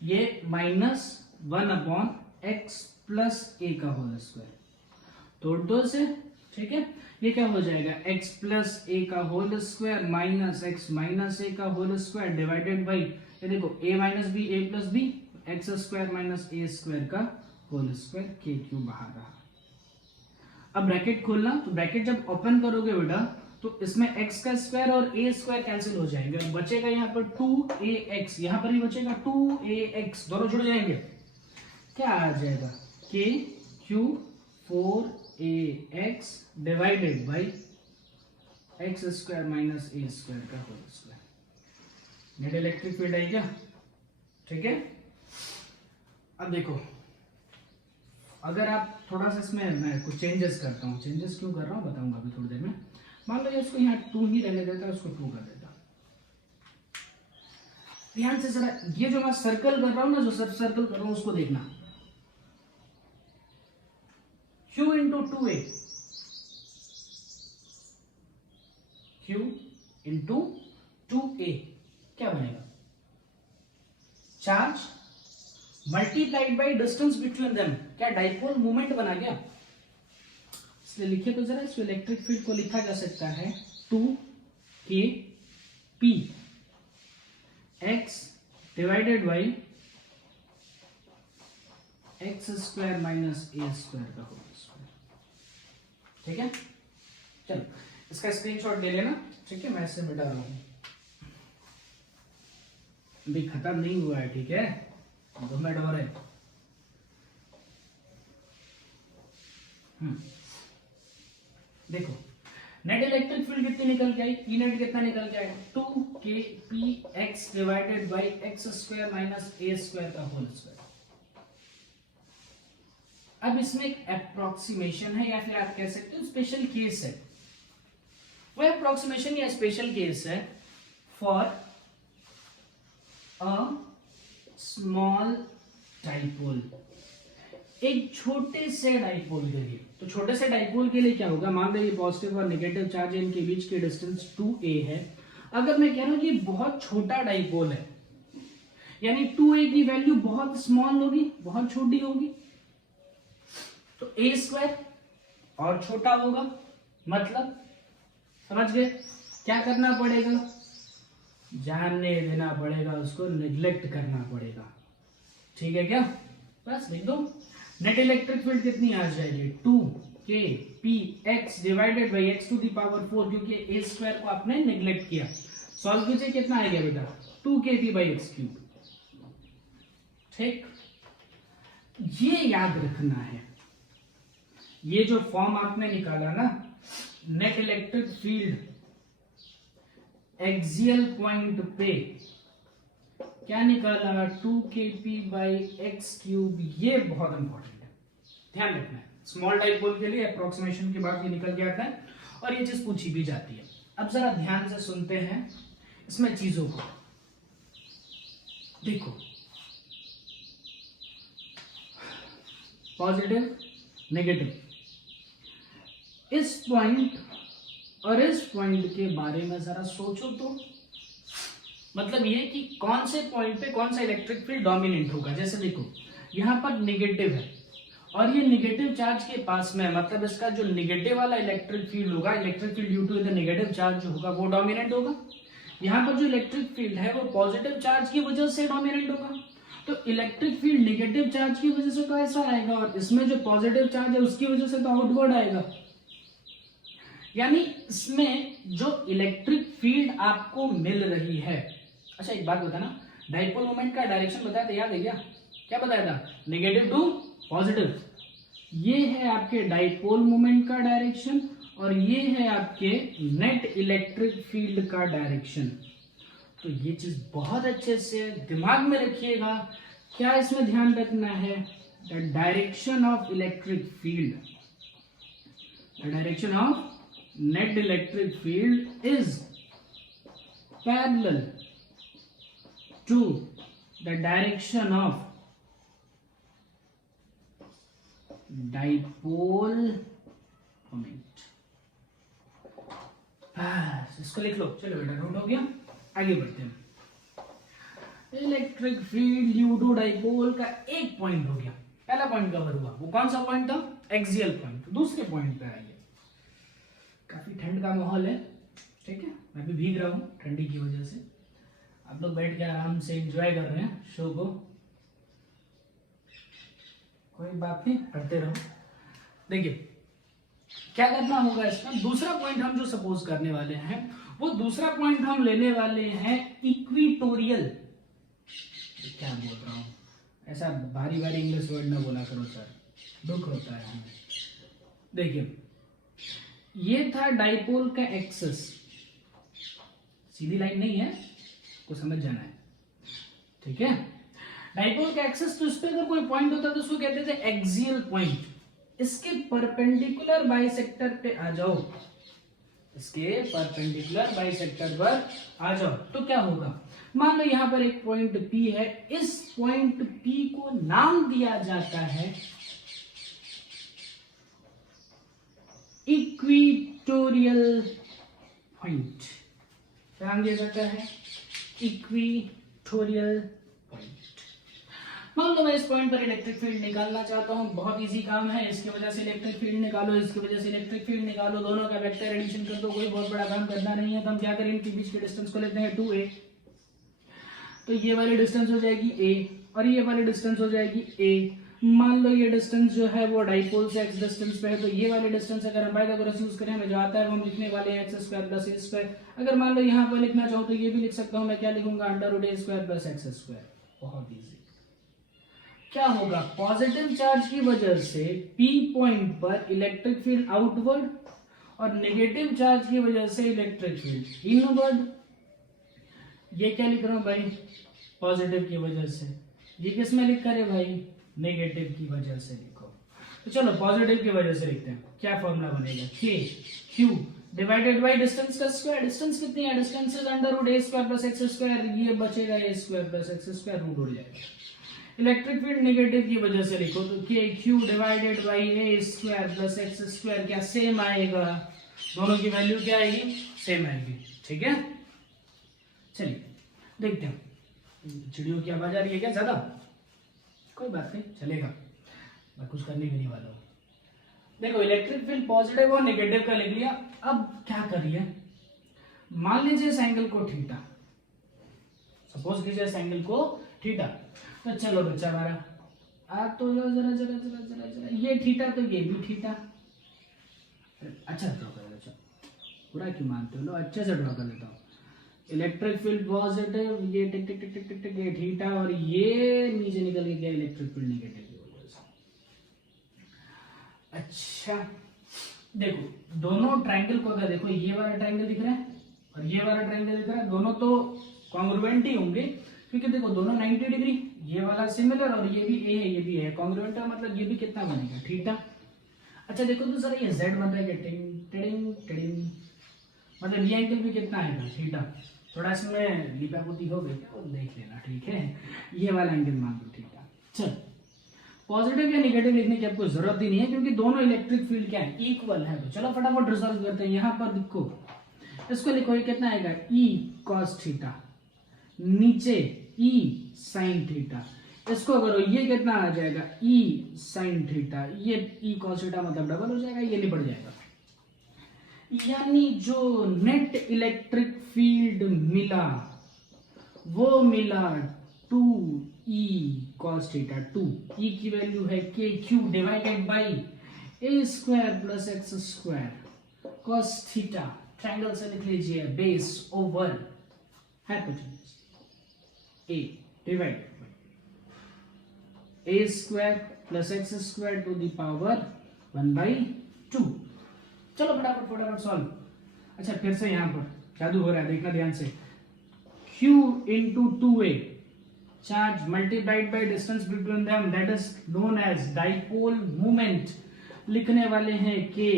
ये minus 1 upon x plus a का होल स्क्वायर, तोड़ दो से, ठीक है, ये क्या हो जाएगा, x प्लस ए का whole square minus x minus a का होल स्क्वायर डिवाइडेड बाई, ये देखो a minus b a plus b, x square minus a square का होल स्क्वायर, के क्यू बाहर रहा। अब ब्रैकेट खोलना, तो ब्रैकेट जब ओपन करोगे बेटा तो इसमें x का स्क्वायर और a स्क्वायर कैंसिल हो जाएंगे, बचेगा यहाँ पर 2ax, यहाँ पर ही बचेगा 2ax, दोनों जुड़ जाएंगे, क्या आ जाएगा, k q 4ax divided by x square minus a square का whole square. Net electric field है क्या, ठीक है। अब देखो अगर आप थोड़ा सा इसमें मैं कुछ चेंजेस करता हूँ, चेंजेस क्यों कर रहा हूँ बताऊंगा अभी थोड़ी देर में। मान लो उसको यहाँ 2 ही रहने देता है, उसको 2 कर देता। ध्यान से जरा ये जो मैं सर्कल कर रहा हूँ ना, जो सब सर्कल कर रहा हूँ उसको देखना, q into 2a, q into 2a क्या बनेगा, charge multiplied by distance between them, क्या डाइपोल मूवमेंट बना गया। इसलिए लिखिए तो जरा, इस इलेक्ट्रिक फील्ड को लिखा जा सकता है 2kp x divided by x square minus a square का होल स्क्वायर, ठीक है। चलो इसका स्क्रीनशॉट ले लेना, ठीक है, मैं इससे मिटा रहा हूं, अभी खत्म नहीं हुआ है, ठीक है, 2 मिनट और है। देखो नेट इलेक्ट्रिक फील्ड कितनी निकल के आई, ई नेट कितना निकल के आया, 2kpx divided by x square minus a square का होल स्क्वायर। अब इसमें एक अप्रोक्सीमेशन है या फिर आप कह सकते हो स्पेशल केस है। वो अप्रोक्सीमेशन या स्पेशल केस है फॉर अ स्मॉल डाइपोल, एक छोटे से डाइपोल के लिए। तो छोटे से डाइपोल के लिए क्या होगा, मान लो ये पॉजिटिव और नेगेटिव चार्ज है, इनके बीच की डिस्टेंस 2a है। अगर मैं कह रहा हूं कि बहुत छोटा डाइपोल है, यानी 2a की वैल्यू बहुत स्मॉल होगी, बहुत छोटी होगी, तो ए स्क्वायर और छोटा होगा, मतलब समझ गए क्या करना पड़ेगा, जानने देना पड़ेगा, उसको निग्लेक्ट करना पड़ेगा। ठीक है क्या, बस लिख दो। नेट इलेक्ट्रिक फील्ड कितनी आ जाएगी 2kpx divided by x to the power 4, क्योंकि ए स्क्वायर को आपने निग्लेक्ट किया। सॉल्व कीजिए, कितना आएगा बेटा 2kp/x³। ठीक, ये याद रखना है। ये जो फॉर्म आपने निकाला ना, net electric field axial point पे क्या निकाला 2kp/x³, ये बहुत इंपॉर्टेंट है, ध्यान रखना है। स्मॉल डाइपोल के लिए अप्रोक्सीमेशन के बाद ये निकल के आता है और ये चीज पूछी भी जाती है। अब जरा ध्यान से सुनते हैं इसमें चीजों को। देखो, पॉजिटिव नेगेटिव, इस पॉइंट और इस पॉइंट के बारे में जरा सोचो तो। मतलब ये कि कौन से पॉइंट पे कौन सा इलेक्ट्रिक फील्ड डोमिनेंट होगा। जैसे देखो यहां पर नेगेटिव है और ये नेगेटिव चार्ज के पास में, मतलब इसका जो नेगेटिव वाला इलेक्ट्रिक फील्ड होगा, electric field due to the negative charge जो होगा वो डोमिनेंट होगा। यहाँ पर जो इलेक्ट्रिक फील्ड है वो पॉजिटिव चार्ज की वजह से डोमिनेंट होगा। तो इलेक्ट्रिक फील्ड नेगेटिव चार्ज की वजह से तो ऐसा आएगा, और इसमें जो पॉजिटिव चार्ज है उसकी वजह से तो आउटवर्ड आएगा। यानी इसमें जो इलेक्ट्रिक फील्ड आपको मिल रही है। अच्छा एक बात बताना, डाइपोल मोमेंट का डायरेक्शन बताया था, याद है क्या? क्या बताया था? Negative to positive. ये है आपके डाइपोल मोमेंट का डायरेक्शन और ये है आपके नेट इलेक्ट्रिक फील्ड का डायरेक्शन। तो ये चीज बहुत अच्छे से दिमाग में रखिएगा। क्या इसमें ध्यान रखना है? The direction of electric field, the direction of net electric field is parallel to the direction of dipole moment। इसको लिख लो। चलो बेटा नोट हो गया, आगे बढ़ते हैं। Electric field due to dipole का एक पॉइंट हो गया, पहला पॉइंट कवर हुआ। वो कौन सा पॉइंट था? Axial point. दूसरे पॉइंट पे आइए। काफी ठंड का माहौल है, ठीक है, मैं भी भीग रहा हूँ ठंडी की वजह से। आप लोग बैठ के आराम से एंजॉय कर रहे हैं शो को, कोई बात नहीं, पढ़ते रहो। देखिए क्या करना होगा इसमें। दूसरा पॉइंट हम जो सपोज करने वाले हैं, वो दूसरा पॉइंट हम लेने वाले हैं इक्विटोरियल। क्या बोल रहा हूँ, ऐसा भारी भारी इंग्लिश वर्ड ना बोला करो सर, दुख होता है हमें। देखिए ये था डाइपोल का एक्सिस, सीधी लाइन नहीं है, को समझ जाना है, ठीक है। डाइपोल का एक्सिस, तो इस पे अगर कोई पॉइंट होता तो उसको कहते थे एक्सियल पॉइंट। इसके परपेंडिकुलर बाइसेक्टर पे आ जाओ, इसके परपेंडिकुलर बाइसेक्टर पर आ जाओ तो क्या होगा। मान लो यहां पर एक पॉइंट P है, इस पॉइंट P को नाम दिया जाता है इक्विटोरियल पॉइंट। नाम दिया जाता है इक्विटोरियल पॉइंट। मान लो मैं इस पॉइंट पर इलेक्ट्रिक फील्ड निकालना चाहता हूं, बहुत इजी काम है। इसकी वजह से इलेक्ट्रिक फील्ड निकालो, इसकी वजह से इलेक्ट्रिक फील्ड निकालो, दोनों का वेक्टर एडिशन कर दो, कोई बहुत बड़ा काम करना नहीं है। तो हम क्या करें, इनके बीच के डिस्टेंस को लेते हैं 2a। तो ये वाली डिस्टेंस हो जाएगी a और ये वाली डिस्टेंस हो जाएगी a। मान लो ये डिस्टेंस जो है वो डाइपोल से x डिस्टेंस पे है, तो ये वाले डिस्टेंस अगर हम पाइथागोरस यूज करें, हमें जो आता है वो हम लिखने वाले हैं x square plus a square. अगर मान लो यहाँ पर लिखना चाहो तो ये भी लिख सकता हूँ मैं, क्या लिखूंगा, under root a square plus x square. बहुत इजी। क्या होगा, पॉजिटिव चार्ज की वजह से P पॉइंट पर इलेक्ट्रिक फील्ड आउटवर्ड और नेगेटिव चार्ज की वजह से इलेक्ट्रिक फील्ड इनवर्ड। ये क्या लिख रहा हूं भाई, पॉजिटिव की वजह से। ये किस में लिखा है भाई, नेगेटिव की वजह से लिखो। तो चलो पॉजिटिव की वजह से लिखते हैं। क्या फॉर्मूला बनेगा, k q divided by distance का स्क्वायर। डिस्टेंस कितनी है, distance is under root a square plus x square. ये बचेगा a square plus x square, root उड़ जाएगा। इलेक्ट्रिक फील्ड नेगेटिव की वजह से लिखो तो k q divided bye a square plus x square क्या सेम आएगा, दोनों की वैल्यू क्या आएगी, सेम आएगी, ठीक है। चलिए देखते हैं, चिड़ियों की आवाज आ रही है क्या ज्यादा? कोई बात नहीं, चलेगा, मैं कुछ करने भी नहीं वाला हूँ। देखो इलेक्ट्रिक फील्ड पॉजिटिव और नेगेटिव का लिख लिया। अब क्या करिए, मान लीजिए इस एंगल को थीटा, सपोज कीजिए इस एंगल को थीटा। तो चलो बच्चा हमारा आप तो जरा जरा जरा जरा जरा जरा ये थीटा तो ये भी थीटा। अच्छा ड्रॉ कर देता, पूरा क्यों मानते हो लो, अच्छे से ड्रॉ कर देता हूँ। इलेक्ट्रिक फील्ड पॉजिटिव, ये टिक टिक टिक टिक टिक टिक ये थीटा, और ये नीचे निकल के गया इलेक्ट्रिक फील्ड नेगेटिव की वजह से। अच्छा देखो दोनों ट्रायंगल को अगर देखो, ये वाला ट्रायंगल दिख रहा है और ये वाला ट्रायंगल दिख रहा है, दोनों तो कॉन्ग्रुएंट ही होंगे क्योंकि देखो दोनों 90 डिग्री, ये वाला सिमिलर और ये भी ए है ये भी है, कॉन्ग्रुएंट है, मतलब ये भी कितना बनेगा थीटा। अच्छा देखो तो सर ये z बन रहा है टिडिंग टिडिंग टिडिंग, मतलब ये एंगल भी कितना आएगा थीटा। थोड़ा इसमें लिपापोती हो गई क्या देख लेना, ठीक है। ये वाला एंगल मान लो थीटा। चल पॉजिटिव या नेगेटिव लिखने की आपको जरूरत ही नहीं है क्योंकि दोनों इलेक्ट्रिक फील्ड क्या है, इक्वल है। तो चलो फटाफट रिजॉल्व करते हैं। यहाँ पर देखो इसको लिखो, ये कितना आएगा ई कॉस थीटा, नीचे ई साइन थीटा, इसको करो ये कितना आ जाएगा ई साइन थीटा, ये ई कॉस थीटा मतलब डबल हो जाएगा, ये निपट जाएगा। यानी जो नेट इलेक्ट्रिक फील्ड मिला वो मिला 2e cos थीटा। 2e की वैल्यू है k q divided by a square plus x square cos theta, triangle से लिख लीजिए base over hypotenuse, a divided by a square plus x square to the power 1/2। चलो फटाफट फटाफट solve. अच्छा फिर से यहां पर जादू हो रहा है, देखना ध्यान से। q into 2a charge multiplied by distance between them, that is known as dipole moment। लिखने वाले हैं k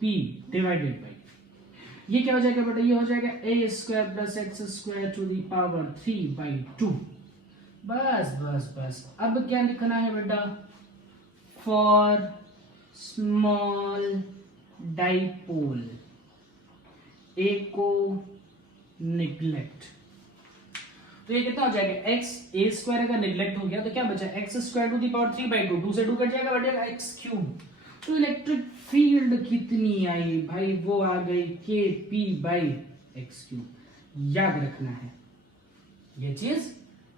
p divided by, ये क्या हो जाएगा बेटा, ये हो जाएगा a square plus x square to the power 3/2। बस बस बस अब क्या लिखना है बेटा, फॉर स्मॉल डाइपोल a को निग्लेक्ट। तो ये कितना हो जाएगा x a स्क्वायर अगर निग्लेक्ट हो गया तो क्या बचा x square to the power 3/2, 2 से 2 कट जाएगा, बचेगा x क्यूब। तो इलेक्ट्रिक फील्ड कितनी आई भाई, वो आ गई के पी बाई एक्स क्यूब। याद रखना है, ये चीज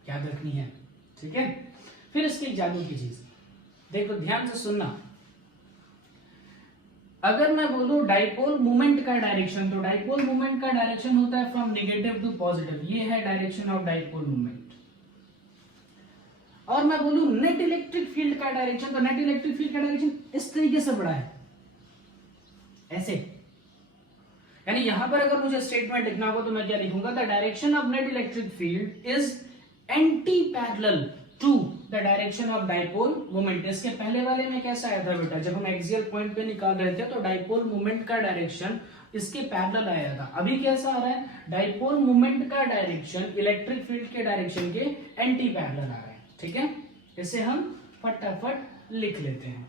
याद रखनी है, ठीक है। फिर इसकी जादू की चीज देखो, ध्यान से सुनना। अगर मैं बोलूं डाइपोल मोमेंट का डायरेक्शन, तो डाइपोल मोमेंट का डायरेक्शन होता है फ्रॉम नेगेटिव टू पॉजिटिव, ये है डायरेक्शन ऑफ डाइपोल मोमेंट। और मैं बोलूं नेट इलेक्ट्रिक फील्ड का डायरेक्शन, तो नेट इलेक्ट्रिक फील्ड का डायरेक्शन इस तरीके से बढ़ा है, ऐसे। यानी यहां पर अगर मुझे स्टेटमेंट लिखना होगा तो मैं क्या लिखूंगा, the direction of net electric field is anti parallel to the direction of dipole moment. इसके पहले वाले में कैसा आया था बेटा, जब हम एक्सियल पॉइंट पे निकाल रहे थे तो डाइपोल मोमेंट का डायरेक्शन इसके पैरेलल आया था। अभी कैसा आ रहा है, डाइपोल मोमेंट का डायरेक्शन इलेक्ट्रिक फील्ड के डायरेक्शन के एंटी पैरेलल आ रहा है, ठीक है। इसे हम फटाफट लिख लेते हैं।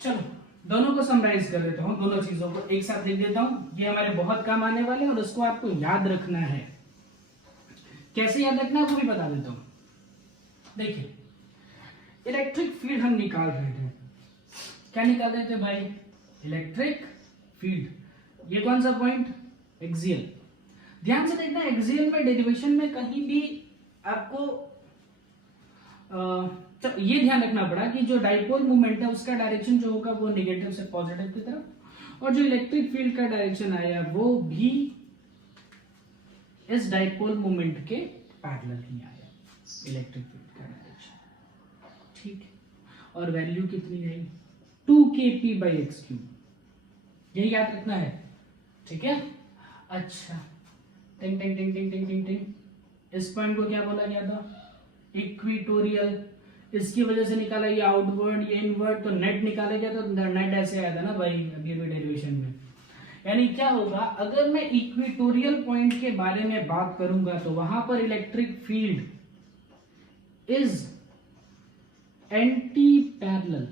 चलो दोनों को समराइज कर देता हूं, दोनों चीजों को एक साथ लिख देता हूं, ये हमारे बहुत काम आने वाले हैं और उसको आपको याद रखना है। कैसे याद रखना है वो भी बता देता हूं। देखिए इलेक्ट्रिक फील्ड हम निकाल रहे थे, क्या निकाल रहे थे भाई, इलेक्ट्रिक फील्ड। ये कौन सा पॉइंट, एक्सियल। ध्यान से देखना, एक्सियल में डेरिवेशन में कहीं भी आपको तो ये ध्यान रखना पड़ा कि जो डाइपोल मोमेंट है उसका डायरेक्शन जो होगा वो नेगेटिव से पॉजिटिव की तरफ, और जो इलेक्ट्रिक फील्ड का डायरेक्शन आया वो भी इस डाइपोल मोमेंट के पैरेलल ही आया, इलेक्ट्रिक फील्ड का डायरेक्शन, ठीक है। और वैल्यू कितनी आई, 2kp/x³, यही याद रखना है, ठीक है। अच्छा टिंग टिंग टिंग टिंग टिंग टिंग टिंग, इस पॉइंट को क्या बोला गया था, इक्वेटोरियल। इसकी वजह से निकाला ये आउटवर्ड, ये इनवर्ड, तो नेट निकाला गया तो नेट ऐसे आया था ना भाई अभी अभी डेरिवेशन में। यानी क्या होगा, अगर मैं इक्वेटोरियल पॉइंट के बारे में बात करूंगा तो वहां पर electric field is anti parallel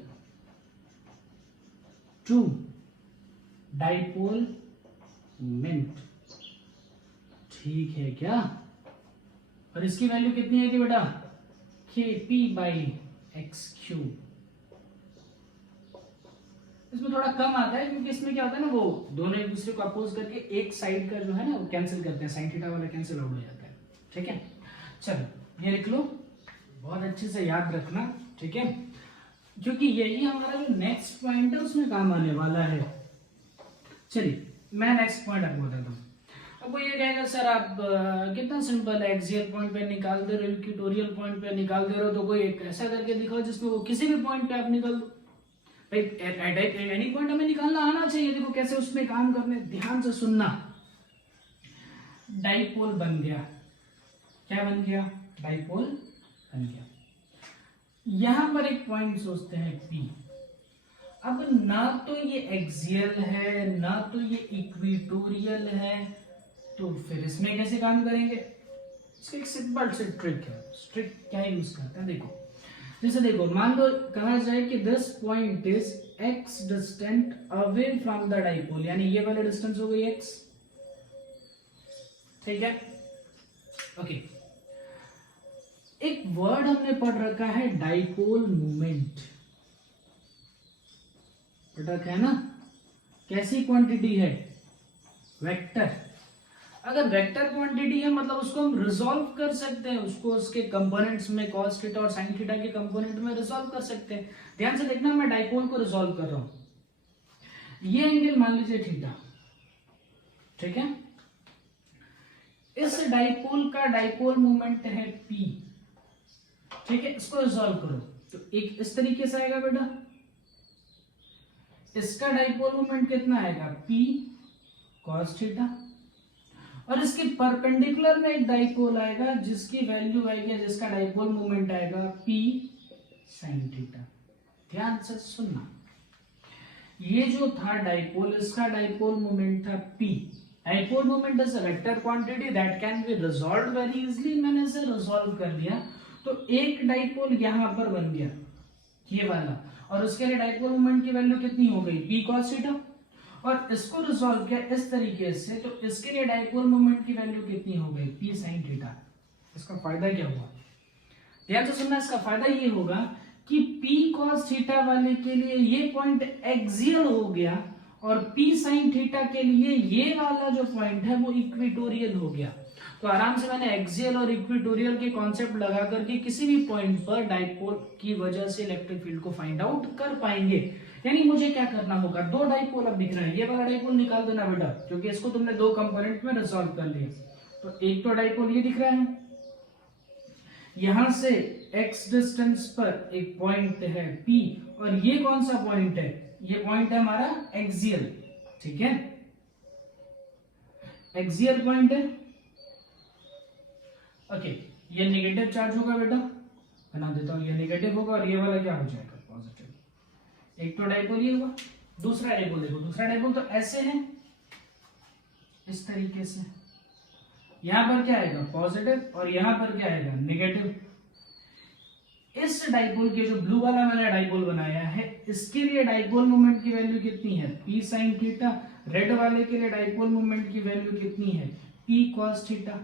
to dipole moment, ठीक है क्या। और इसकी वैल्यू कितनी है कि बेटा, kp/x³। इसमें थोड़ा कम आता है क्योंकि इसमें क्या होता है ना, वो दोनों एक दूसरे को अपोज करके एक साइड का जो है ना वो कैंसिल करते हैं, साइन थीटा वाला कैंसिल आउट हो जाता है। ठीक है, चलो ये लिख लो, बहुत अच्छे से याद रखना। ठीक है, क्योंकि यही हमारा जो नेक्स्ट पॉइंट है उसमें काम आने वाला है। चलिए मैं नेक्स्ट पॉइंट आपको बताता हूँ। अब वो ये कहेगा सर आप कितना सिंपल है, एक्सियल पॉइंट पे निकाल दे रहे हो, इक्वेटोरियल पॉइंट पे निकाल दे रहे हो, तो कोई एक ऐसा करके दिखाओ जिसमें वो किसी भी पॉइंट पे आप निकाल दो। एनी पॉइंट हमें निकालना आना चाहिए। देखो कैसे उसमें काम करने, ध्यान से सुनना। डाइपोल बन गया, क्या बन गया, डाइपोल बन गया। यहां पर एक पॉइंट सोचते हैं P। अब ना तो ये एक्सियल है ना तो ये इक्वेटोरियल है, तो फिर इसमें कैसे काम करेंगे? इसका एक सिंपल से ट्रिक है। ट्रिक क्या यूज करते हैं, देखो जैसे देखो मान लो कहा जाए कि this point is x distant away from the dipole, यानी ये वाला डिस्टेंस हो गई x। ठीक है, ओके। एक वर्ड हमने पढ़ रखा है डाइपोल मोमेंट, पढ़ रखा है ना। कैसी क्वांटिटी है, वेक्टर। अगर वेक्टर क्वांटिटी है मतलब उसको हम रिजॉल्व कर सकते हैं, उसको उसके कंपोनेंट्स में cos थीटा और sin थीटा के कंपोनेंट में रिजॉल्व कर सकते हैं। ध्यान से देखना, मैं डाइपोल को रिजॉल्व कर रहा हूं। ये एंगल मान लीजिए थीटा, ठीक है। इस डाइपोल का डाइपोल मोमेंट है P, ठीक है। इसको रिजॉल्व करो तो एक इस तरीके से आएगा बेटा, इसका डाइपोल मोमेंट कितना आएगा, P cos थीटा, और इसके परपेंडिकुलर में एक डाइपोल आएगा जिसकी वैल्यू आएगी, जिसका डाइपोल मोमेंट आएगा P sin थीटा। ध्यान से सुनना, ये जो था डाइपोल, इसका डाइपोल मोमेंट था P। Dipole moment is a vector quantity that can be resolved very easily. मैंने इसे रिजॉल्व कर दिया तो एक डाइपोल यहां पर बन गया, ये वाला, और उसके लिए डाइपोल मोमेंट की वैल्यू कितनी हो गई, P cos थीटा। और इसको रिजॉल्व किया इस तरीके से तो इसके लिए डाइपोल मोमेंट की वैल्यू कितनी हो गई, P sin थीटा। इसका फायदा क्या हुआ, ध्यान से सुनना। इसका फायदा ये होगा कि P cos थीटा वाले के लिए ये पॉइंट एक्सियल हो गया और P sin थीटा के लिए ये वाला जो पॉइंट है वो इक्वेटोरियल हो गया। तो आराम से मैंने एक्सियल और इक्वेटोरियल के कॉन्सेप्ट लगा करके किसी भी पॉइंट पर डाइपोल की वजह से इलेक्ट्रिक फील्ड को फाइंड आउट कर पाएंगे। यानी मुझे क्या करना होगा, दो डाइपोल अब दिख रहे हैं, ये वाला डाइपोल निकाल देना बेटा, क्योंकि इसको तुमने दो कंपोनेंट में रिजॉल्व कर लिया। तो एक तो डाइपोल ये दिख रहा है, यहां से x डिस्टेंस पर एक पॉइंट है P, और ये कौन सा पॉइंट है, ये पॉइंट है हमारा एक्सियल, ठीक है, एक्सियल पॉइंट है। ओके, ये नेगेटिव चार्ज होगा बेटा, बना देता हूं, ये नेगेटिव होगा और ये वाला क्या हो जाएगा, पॉजिटिव। एक तो डाइपोल ये हुआ, दूसरा डाइपोल देखो, दूसरा डाइपोल तो ऐसे है, इस तरीके से, यहां पर क्या आएगा पॉजिटिव और यहां पर क्या आएगा नेगेटिव। इस डाइपोल के जो ब्लू वाला मैंने डाइपोल बनाया है, इसके लिए डाइपोल मोमेंट की वैल्यू कितनी है, P sin थीटा। रेड वाले के लिए डाइपोल मोमेंट की वैल्यू कितनी है, P cos थीटा।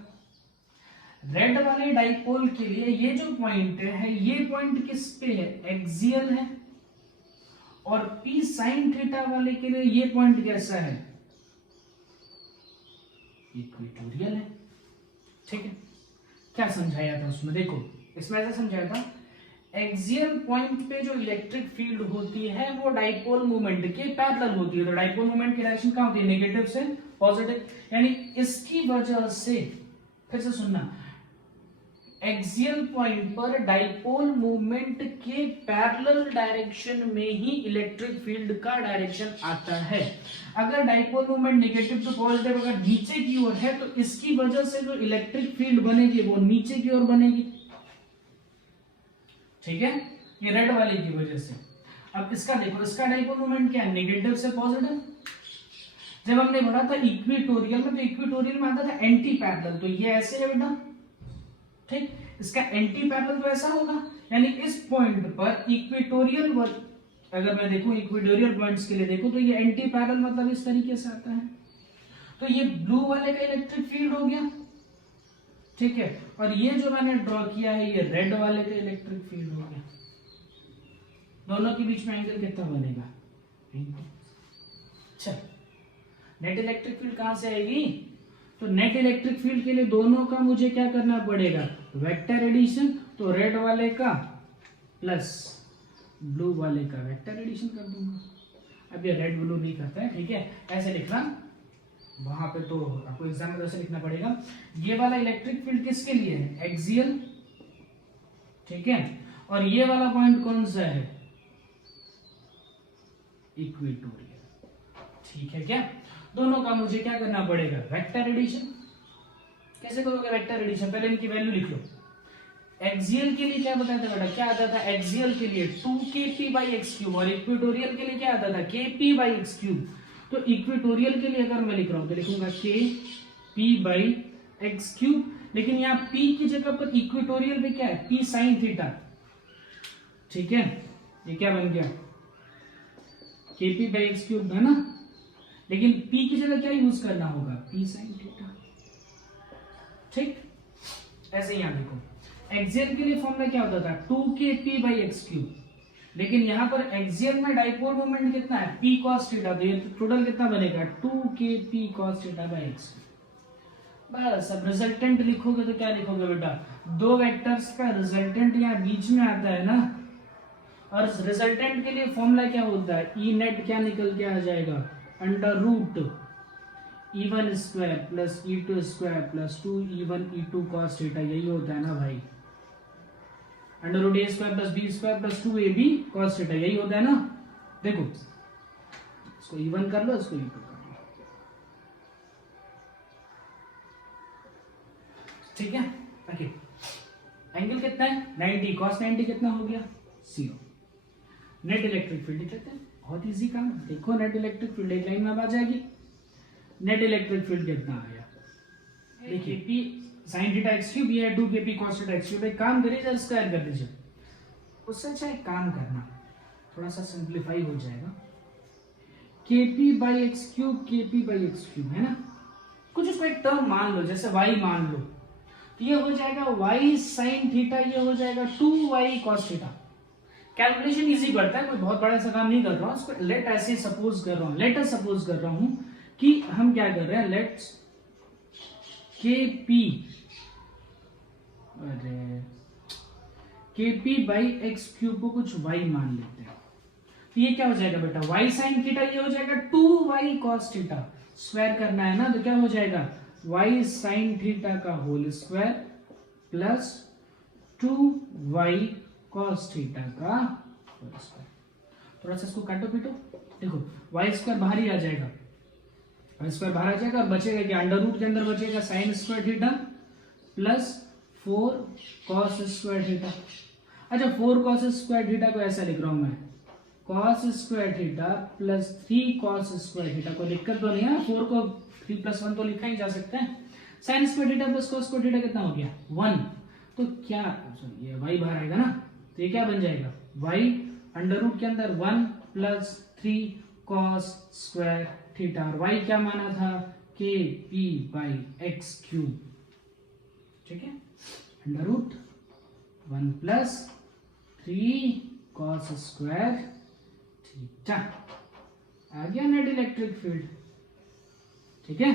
रेड वाले डाइपोल के लिए ये जो पॉइंट है, ये पॉइंट किस पे है, एक्सियल है, और P sin थीटा वाले के लिए ये पॉइंट कैसा है, इक्वेटोरियल है, ठीक है। क्या समझाया था उसमें, देखो इसमें ऐसा समझाया था, एक्सियल पॉइंट पे जो इलेक्ट्रिक फील्ड होती है वो डाइपोल मोमेंट के पैरेलल होती है। तो डाइपोल मोमेंट की डायरेक्शन कहां होती है, नेगेटिव से पॉजिटिव, यानी इसकी वजह से, फिर से सुनना, एक्सियल पॉइंट पर डाइपोल मोमेंट के पैरेलल डायरेक्शन में ही इलेक्ट्रिक फील्ड का डायरेक्शन आता है। अगर dipole moment negative to positive अगर नीचे की ओर है तो इसकी वजह से जो इलेक्ट्रिक फील्ड बनेगी वो नीचे की ओर बनेगी, ठीक है, ये रेड वाले की वजह से। अब इसका देखो, इसका डाइपोल मोमेंट क्या है, नेगेटिव से पॉजिटिव। जब हमने पढ़ा था इक्वेटोरियल में, तो इक्वेटोरियल में आता था एंटी पैरेलल, तो ये ऐसे है बेटा, ठीक। इसका एंटी पैरेलल तो ऐसा होगा, यानी इस पॉइंट पर इक्वेटोरियल, अगर मैं देखूं इक्वेटोरियल पॉइंट्स के लिए देखूं तो ये एंटी पैरेलल मतलब इस तरीके से आता है। तो ये ब्लू वाले का इलेक्ट्रिक फील्ड हो गया, ठीक है, और ये जो मैंने ड्रॉ किया है ये रेड वाले का इलेक्ट्रिक फील्ड हो गया। दोनों के बीच में एंगल कितना बनेगा? अच्छा, नेट इलेक्ट्रिक फील्ड कहां से आएगी? तो नेट इलेक्ट्रिक फील्ड के लिए दोनों का मुझे क्या करना पड़ेगा? Vector addition. तो रेड वाले का प्लस ब्लू वाले का वेक्टर एडिशन कर दूंगा। अब ये रेड ब्लू नहीं करता है, ठीक है, ऐसे लिखना वहां पे, तो आपको एग्जाम में ऐसे लिखना पड़ेगा। ये वाला इलेक्ट्रिक फील्ड किसके लिए है? एक्सियल, ठीक है, और ये वाला पॉइंट कौन सा है? इक्वेटोरियल, ठीक है क्या? दोनों का मुझे क्या करना पड़ेगा? Vector addition. कैसे करोगे वेक्टर एडिशन? पहले इनकी वैल्यू लिख लो। एक्सियल के लिए क्या बताया था बेटा? क्या आता था एक्सियल के लिए? 2kp/x³ और इक्वेटोरियल के लिए क्या आता था? kp/x³। तो इक्वेटोरियल के लिए अगर मैं लिख रहा हूं तो लिखूंगा kp/x³, लेकिन यहाँ p की जगह पर इक्वेटोरियल पे क्या है? p sin थीटा, ठीक है, ये क्या बन गया? kp/x³ है ना, लेकिन p की जगह क्या यूज करना होगा? p sin थीटा, ठीक। ऐसे यहां देखो, एक्सियल के लिए फॉर्मूला क्या होता था? 2kp/x³, लेकिन यहां पर एक्सियल में डाइपोल मोमेंट कितना है? p cos थीटा, तो ये टोटल कितना बनेगा? 2kp cos θ/x। बस अब रिजल्टेंट लिखोगे तो क्या लिखोगे बेटा? दो वेक्टर्स का रिजल्टेंट यहाँ बीच में आता है ना, और रिजल्टेंट के लिए फॉर्मूला क्या होता है? ई नेट क्या निकल के आ जाएगा? √e1² plus e2² plus 2e1 e2 cos θ, यही होता है ना भाई? √a² plus b² plus 2ab cos θ, यही होता है ना? देखो, इसको e1 कर लो, इसको e2 कर लो, ठीक है। ओके, एंगल कितना है? 90, cos 90 कितना हो गया? 0। नेट इलेक्ट्रिक फील्ड लिखते हैं, बहुत इजी काम। देखो नेट इलेक्ट्रिक फील्ड एक लाइन में आ जाएगी। नेट इलेक्ट्रिक फील्ड कितना आया? देखिए p sin θ/x³, ये है 2kp cos θ/x³। एक काम करिए, जरा स्क्वायर कर दीजिए। उससे अच्छा एक काम करना, थोड़ा सा सिंप्लीफाई हो जाएगा। kp/x³ kp/x³ है ना, कुछ उसको एक टर्म मान लो, जैसे y मान लो, तो ये हो जाएगा y sin θ, ये हो जाएगा 2y cos θ। कैलकुलेशन इजी पड़ता है, कोई बहुत बड़ा सा काम नहीं कर रहा हूं, उसको लेट ऐसे सपोज कर रहा हूं, लेट सपोज कर रहा हूं कि हम क्या कर रहे हैं, लेट्स kp/x³ को कुछ y मान लेते हैं। तो ये क्या हो जाएगा बेटा? y sin θ, ये हो जाएगा 2y cos θ। स्क्वायर करना है ना, तो क्या हो जाएगा? y sin θ का whole square plus 2y cos θ का होल स्क्वायर। थोड़ा सा इसको काटो पीटो, देखो y² बाहर ही आ जाएगा, y² बाहर आ जाएगा, और बचेगा क्या? अंडर रूट के अंदर बचेगा sin² θ प्लस 4 cos² θ। अच्छा, 4 cos² θ को ऐसा लिख रहा हूं मैं, cos² θ प्लस 3 cos² θ। कोई दिक्कत तो नहीं है, 4 को 3 + 1 तो लिखा ही जा सकता है। sin² θ प्लस cos² θ कितना हो गया? 1। तो क्या ये y बाहर आएगा ना, तो ये क्या बन जाएगा? y अंडर रूट के अंदर 1 प्लस 3 cos² θ, और y क्या माना था? kp/x³, ठीक है, अंडर रूट 1 प्लस 3 cos² θ। आ गया नेट इलेक्ट्रिक फील्ड, ठीक है।